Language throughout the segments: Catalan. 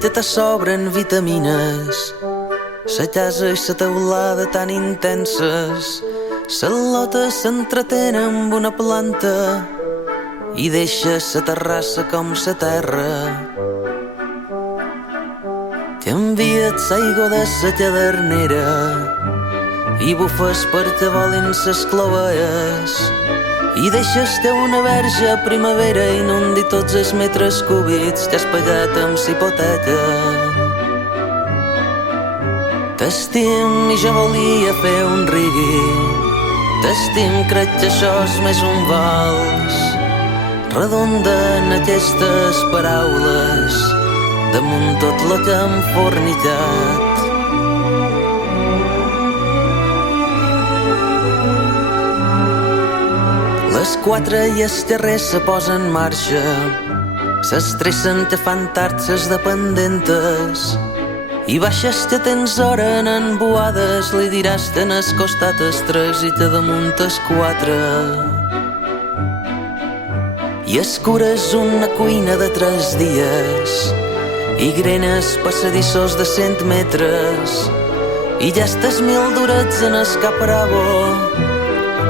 que te sobren vitamines. La casa i la teulada tan intenses, la lota s'entretén amb una planta i deixa la terrassa com la terra. T'he enviat l'aigua de la cadernera i bufes perquè volin les clovelles i deixes-te una verge a primavera i inundi tots els metres cúbics que has pagat amb la hipoteca. T'estim i jo volia fer un reggae. T'estim, crec que això és més un vals. Redonden aquestes paraules damunt tot lo que hem fornicat. Les 4 i el carrer se posa en marxa, s'estressen que fan tard ses dependentes i baixes que tens hora en embuades, li diràs ten el costat el 3 i te damunt el 4. I escures una cuina de 3 dies i grenes passadissos de 100 metres i ja estàs 1000 durets en el capravo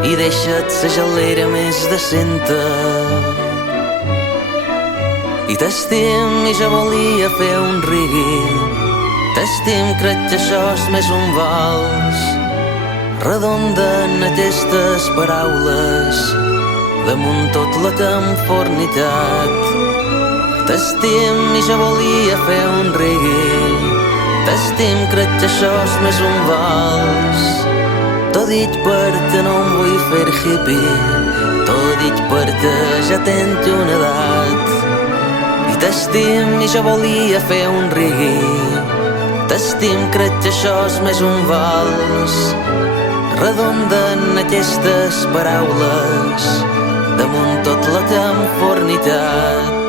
i deixa't la gelera més decenta. I t'estim i jo volia fer un reggae. T'estim, crec que això és més un vals. Redonden aquestes paraules damunt tot lo que hem fornicat. T'estim i jo volia fer un reggae. T'estim, crec que això és més un vals. T'ho dic perquè no em vull fer hippie, t'ho dic perquè ja tens una edat. I t'estim i jo volia fer un reggae. T'estim, crec que això és més un vals. Redonden aquestes paraules damunt tot lo que hem fornicat.